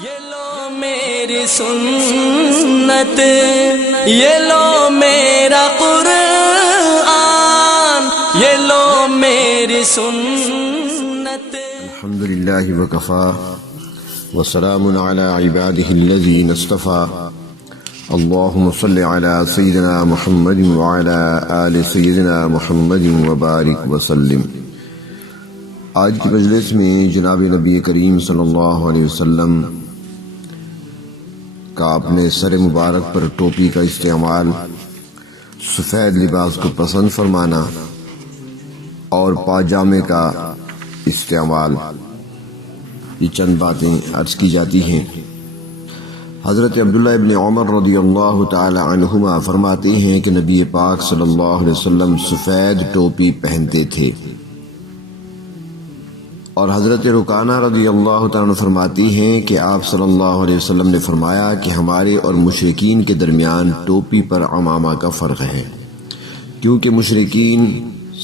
یہ لو میری سنت، یہ لو میرا قرآن، یہ لو میری سنت۔ الحمدللہ وکفا وسلام علی عباده الذین اصطفى، اللہم صل علی سیدنا محمد وعلی آل سیدنا محمد وبارک وسلم۔ آج کی مجلس میں جناب نبی کریم صلی اللہ علیہ وسلم کا اپنے سر مبارک پر ٹوپی کا استعمال، سفید لباس کو پسند فرمانا اور پاجامے کا استعمال، یہ چند باتیں عرض کی جاتی ہیں۔ حضرت عبداللہ ابن عمر رضی اللہ تعالی عنہما فرماتے ہیں کہ نبی پاک صلی اللہ علیہ وسلم سفید ٹوپی پہنتے تھے، اور حضرت رکانہ رضی اللہ تعالی عنہ فرماتی ہیں کہ آپ صلی اللہ علیہ وسلم نے فرمایا کہ ہمارے اور مشرکین کے درمیان ٹوپی پر عمامہ کا فرق ہے، کیونکہ مشرکین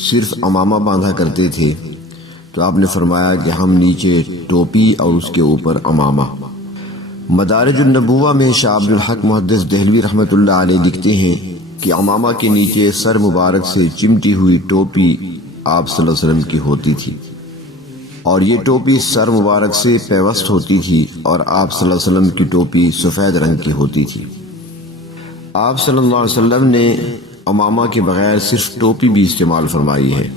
صرف عمامہ باندھا کرتے تھے، تو آپ نے فرمایا کہ ہم نیچے ٹوپی اور اس کے اوپر عمامہ۔ مدارج النبوہ میں شاہ عبد الحق محدث دہلوی رحمۃ اللہ علیہ لکھتے ہیں کہ عمامہ کے نیچے سر مبارک سے چمٹی ہوئی ٹوپی آپ صلی اللہ علیہ وسلم کی ہوتی تھی، اور یہ ٹوپی سر مبارک سے پیوست ہوتی تھی، اور آپ صلی اللہ علیہ وسلم کی ٹوپی سفید رنگ کی ہوتی تھی۔ آپ صلی اللہ علیہ وسلم نے عمامہ کے بغیر صرف ٹوپی بھی استعمال فرمائی ہے۔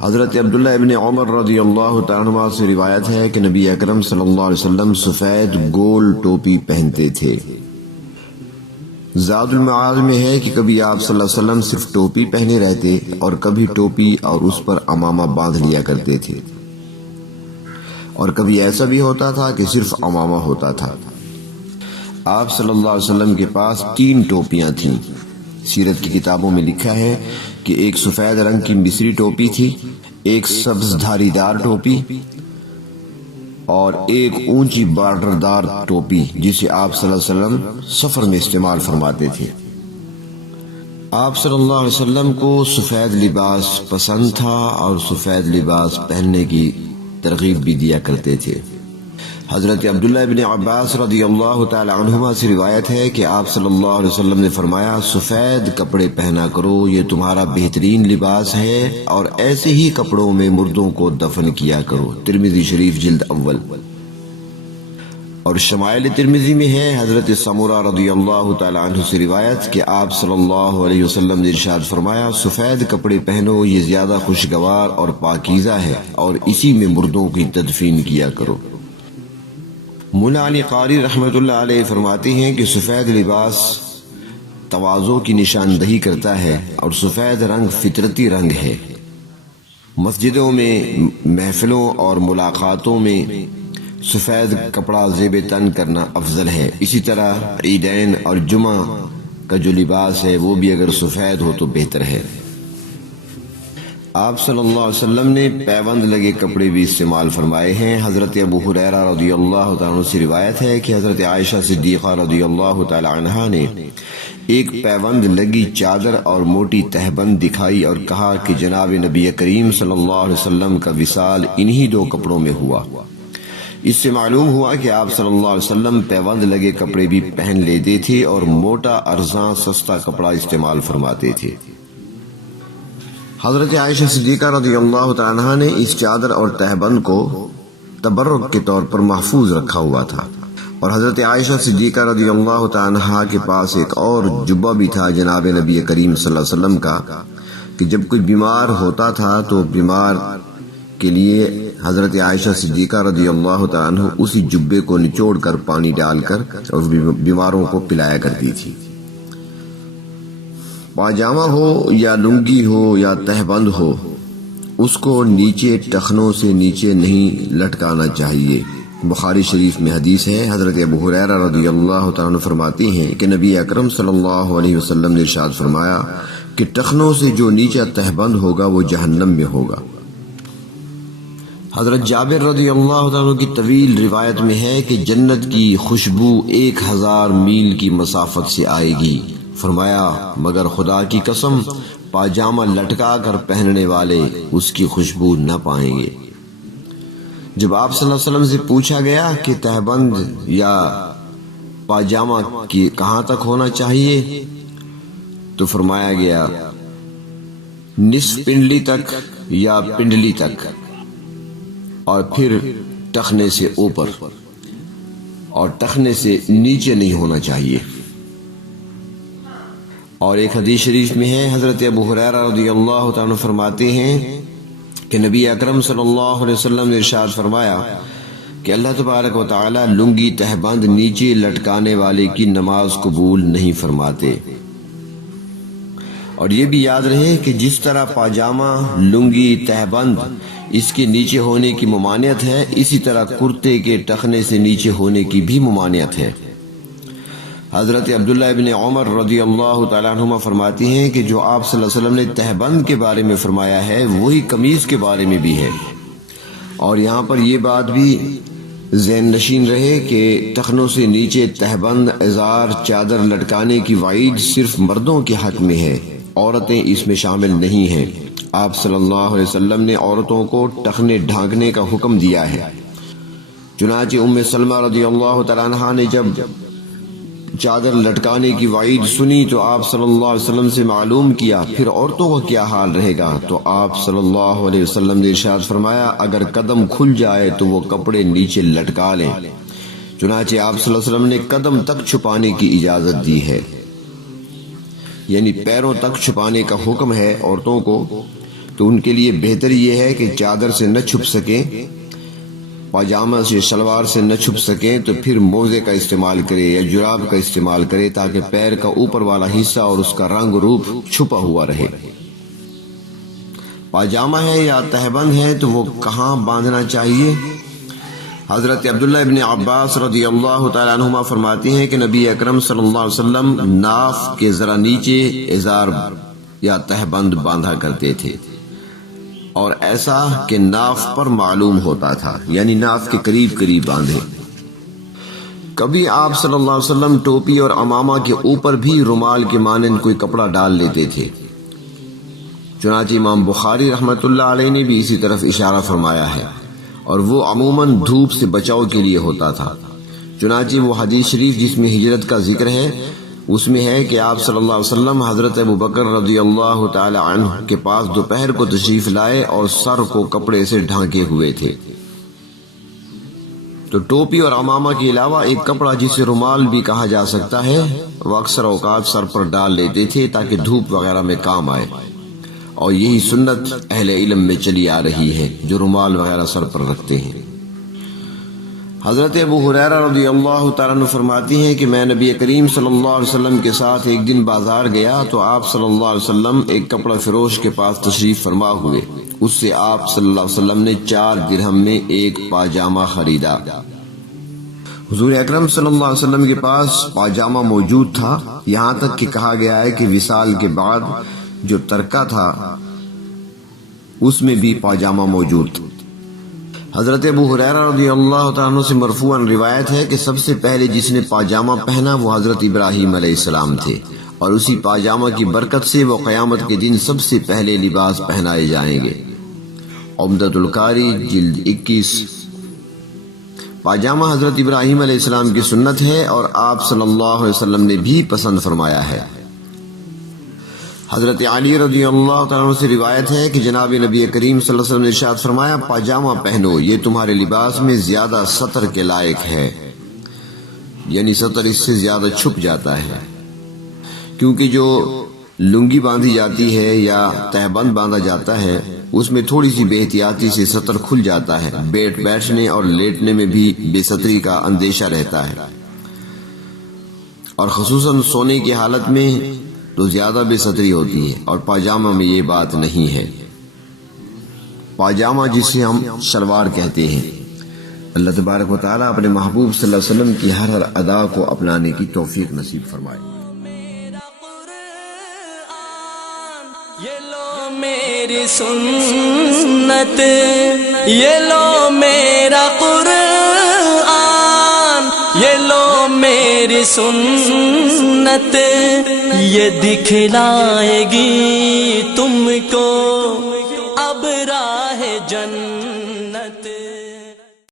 حضرت عبداللہ ابن عمر رضی اللہ تعالیٰ عنہ سے روایت ہے کہ نبی اکرم صلی اللہ علیہ وسلم سفید گول ٹوپی پہنتے تھے۔ زاد المعاد میں ہے کہ کبھی آپ صلی اللہ علیہ وسلم صرف ٹوپی پہنے رہتے اور کبھی ٹوپی اور اس پر عمامہ باندھ لیا کرتے تھے، اور کبھی ایسا بھی ہوتا تھا کہ صرف عمامہ ہوتا تھا۔ آپ صلی اللہ علیہ وسلم کے پاس 3 ٹوپیاں تھیں۔ سیرت کی کتابوں میں لکھا ہے کہ ایک سفید رنگ کی مصری ٹوپی تھی، ایک سبز دھاری دار ٹوپی، اور ایک اونچی بارڈر دار ٹوپی جسے آپ صلی اللہ علیہ وسلم سفر میں استعمال فرماتے تھے۔ آپ صلی اللہ علیہ وسلم کو سفید لباس پسند تھا اور سفید لباس پہننے کی ترغیب بھی دیا کرتے تھے۔ حضرت عبداللہ ابن عباس رضی اللہ تعالی عنہما سے روایت ہے کہ آپ صلی اللہ علیہ وسلم نے فرمایا، سفید کپڑے پہنا کرو، یہ تمہارا بہترین لباس ہے، اور ایسے ہی کپڑوں میں مردوں کو دفن کیا کرو۔ ترمذی شریف جلد اول۔ اور شمائل ترمذی میں ہے حضرت سمرہ رضی اللہ تعالی عنہ سے روایت کہ آپ صلی اللہ علیہ وسلم نے ارشاد فرمایا، سفید کپڑے پہنو، یہ زیادہ خوشگوار اور پاکیزہ ہے، اور اسی میں مردوں کی تدفین کیا کرو۔ مولا علی قاری رحمۃ اللہ علیہ فرماتے ہیں کہ سفید لباس تواضع کی نشاندہی کرتا ہے، اور سفید رنگ فطرتی رنگ ہے۔ مسجدوں میں، محفلوں اور ملاقاتوں میں سفید کپڑا زیب تن کرنا افضل ہے۔ اسی طرح عیدین اور جمعہ کا جو لباس ہے وہ بھی اگر سفید ہو تو بہتر ہے۔ آپ صلی اللہ علیہ وسلم نے پیوند لگے کپڑے بھی استعمال فرمائے ہیں۔ حضرت ابو ہریرہ رضی اللہ تعالیٰ عنہ سے روایت ہے کہ حضرت عائشہ صدیقہ رضی اللہ تعالیٰ عنہا نے ایک پیوند لگی چادر اور موٹی تہبند دکھائی اور کہا کہ جناب نبی کریم صلی اللہ علیہ وسلم کا وصال انہی 2 کپڑوں میں ہوا۔ اس سے معلوم ہوا کہ آپ صلی اللہ علیہ وسلم پیوند لگے کپڑے بھی پہن لیتے تھے اور موٹا ارزاں سستا کپڑا استعمال فرماتے تھے۔ حضرت عائشہ صدیقہ رضی اللہ تعالیٰ عنہا نے اس چادر اور تہبند کو تبرک کے طور پر محفوظ رکھا ہوا تھا، اور حضرت عائشہ صدیقہ رضی اللہ تعالیٰ عنہا کے پاس ایک اور جبہ بھی تھا جناب نبی کریم صلی اللہ علیہ وسلم کا، کہ جب کوئی بیمار ہوتا تھا تو بیمار کے لیے حضرت عائشہ صدیقہ رضی اللہ تعالیٰ عنہ اسی جبے کو نچوڑ کر پانی ڈال کر اور بیماروں کو پلایا کرتی تھی۔ پاجامہ ہو یا لنگی ہو یا تہبند ہو، اس کو نیچے ٹخنوں سے نیچے نہیں لٹکانا چاہیے۔ بخاری شریف میں حدیث ہے، حضرت ابو ہریرہ رضی اللہ تعالیٰ عنہ فرماتے ہیں کہ نبی اکرم صلی اللہ علیہ وسلم نے ارشاد فرمایا کہ ٹخنوں سے جو نیچے تہبند ہوگا وہ جہنم میں ہوگا۔ حضرت جابر رضی اللہ تعالیٰ عنہ کی طویل روایت میں ہے کہ جنت کی خوشبو 1000 میل کی مسافت سے آئے گی۔ فرمایا مگر خدا کی قسم پاجامہ لٹکا کر پہننے والے اس کی خوشبو نہ پائیں گے۔ جب آپ صلی اللہ علیہ وسلم سے پوچھا گیا کہ تہبند یا پاجامہ کی کہاں تک ہونا چاہیے تو فرمایا گیا نصف پنڈلی تک یا پنڈلی تک، اور پھر ٹخنے سے اوپر اور ٹخنے سے نیچے نہیں ہونا چاہیے۔ اور ایک حدیث شریف میں ہے، حضرت ابو ہریرہ رضی اللہ تعالیٰ عنہ فرماتے ہیں کہ نبی اکرم صلی اللہ علیہ وسلم نے ارشاد فرمایا کہ اللہ تبارک و تعالی لنگی تہبند نیچے لٹکانے والے کی نماز قبول نہیں فرماتے۔ اور یہ بھی یاد رہے کہ جس طرح پاجامہ، لنگی، تہبند اس کے نیچے ہونے کی ممانعت ہے، اسی طرح کرتے کے ٹخنے سے نیچے ہونے کی بھی ممانعت ہے۔ حضرت عبداللہ ابن عمر رضی اللہ تعالیٰ عنہما فرماتی ہیں کہ جو آپ صلی اللہ علیہ وسلم نے تہبند کے بارے میں فرمایا ہے وہی قمیض کے بارے میں بھی ہے۔ اور یہاں پر یہ بات بھی ذہن نشین رہے کہ ٹخنوں سے نیچے تہبند، ازار، چادر لٹکانے کی وعید صرف مردوں کے حق میں ہے، عورتیں اس میں شامل نہیں ہیں۔ آپ صلی اللہ علیہ وسلم نے عورتوں کو ٹخنے ڈھانکنے کا حکم دیا ہے۔ چنانچہ ام سلمہ رضی اللہ تعالیٰ عنہا نے جب چادر لٹکانے کی وعید سنی تو آپ صلی اللہ علیہ وسلم سے معلوم کیا پھر عورتوں کا کیا حال رہے گا، تو آپ صلی اللہ علیہ وسلم نے ارشاد فرمایا اگر قدم کھل جائے تو وہ کپڑے نیچے لٹکا لیں۔ چنانچہ آپ صلی اللہ علیہ وسلم نے قدم تک چھپانے کی اجازت دی ہے، یعنی پیروں تک چھپانے کا حکم ہے عورتوں کو، تو ان کے لیے بہتر یہ ہے کہ چادر سے نہ چھپ سکیں، پاجامہ سے، شلوار سے نہ چھپ سکیں تو پھر موزے کا استعمال کرے یا جراب کا استعمال کرے تاکہ پیر کا اوپر والا حصہ اور اس کا رنگ روپ چھپا ہوا رہے۔ پاجامہ ہے یا تہبند ہے تو وہ کہاں باندھنا چاہیے؟ حضرت عبداللہ ابن عباس رضی اللہ تعالیٰ عنہما فرماتے ہیں کہ نبی اکرم صلی اللہ علیہ وسلم ناف کے ذرا نیچے ازار یا تہبند باندھا کرتے تھے، اور ایسا کہ ناف پر معلوم ہوتا تھا، یعنی ناف کے قریب قریب باندھے۔ کبھی آپ صلی اللہ علیہ وسلم ٹوپی اور عمامہ کے اوپر بھی رومال کے مانند کوئی کپڑا ڈال لیتے تھے، چنانچہ امام بخاری رحمۃ اللہ علیہ نے بھی اسی طرف اشارہ فرمایا ہے، اور وہ عموماً دھوپ سے بچاؤ کے لیے ہوتا تھا۔ چنانچہ وہ حدیث شریف جس میں ہجرت کا ذکر ہے اس میں ہے کہ آپ صلی اللہ علیہ وسلم حضرت ابو بکر رضی اللہ تعالی عنہ کے پاس دوپہر کو تشریف لائے اور سر کو کپڑے سے ڈھانکے ہوئے تھے۔ تو ٹوپی اور عمامہ کے علاوہ ایک کپڑا جسے رومال بھی کہا جا سکتا ہے وہ اکثر اوقات سر پر ڈال لیتے تھے تاکہ دھوپ وغیرہ میں کام آئے، اور یہی سنت اہل علم میں چلی آ رہی ہے جو رومال وغیرہ سر پر رکھتے ہیں۔ حضرت ابو ہریرہ رضی اللہ تعالیٰ عنہ فرماتی ہیں کہ میں نبی کریم صلی اللہ علیہ وسلم کے ساتھ ایک دن بازار گیا تو آپ صلی اللہ علیہ وسلم ایک کپڑا فروش کے پاس تشریف فرما ہوئے، اس سے آپ صلی اللہ علیہ وسلم نے 4 درہم میں ایک پاجامہ خریدا۔ حضور اکرم صلی اللہ علیہ وسلم کے پاس پاجامہ موجود تھا، یہاں تک کہ کہا گیا ہے کہ وصال کے بعد جو ترکہ تھا اس میں بھی پاجامہ موجود تھا۔ حضرت ابو ہریرہ رضی اللہ تعالیٰ عنہ سے مرفوعاً روایت ہے کہ سب سے پہلے جس نے پاجامہ پہنا وہ حضرت ابراہیم علیہ السلام تھے، اور اسی پاجامہ کی برکت سے وہ قیامت کے دن سب سے پہلے لباس پہنائے جائیں گے۔ عمدۃ القاری جلد 21۔ پاجامہ حضرت ابراہیم علیہ السلام کی سنت ہے اور آپ صلی اللہ علیہ وسلم نے بھی پسند فرمایا ہے۔ حضرت علی رضی اللہ تعالیٰ عنہ سے روایت ہے کہ جناب نبی کریم صلی اللہ علیہ وسلم نے ارشاد فرمایا پاجامہ پہنو، یہ تمہارے لباس میں زیادہ سطر کے لائق ہے، یعنی سطر اس سے زیادہ چھپ جاتا ہے، کیونکہ جو لنگی باندھی جاتی ہے یا تہبند باندھا جاتا ہے اس میں تھوڑی سی بے احتیاطی سے سطر کھل جاتا ہے، بیٹھنے اور لیٹنے میں بھی بے ستری کا اندیشہ رہتا ہے، اور خصوصاً سونے کی حالت میں تو زیادہ بے ستری ہوتی ہے، اور پاجامہ میں یہ بات نہیں ہے۔ پاجامہ جسے ہم شلوار کہتے ہیں۔ اللہ تبارک و تعالیٰ اپنے محبوب صلی اللہ علیہ وسلم کی ہر ادا کو اپنانے کی توفیق نصیب فرمائے۔ یہ لو میری سنت، یہ لو میرا قرآن، یہ لو میری سنت، یہ دکھلائے گی تم کو اب راہ جنت۔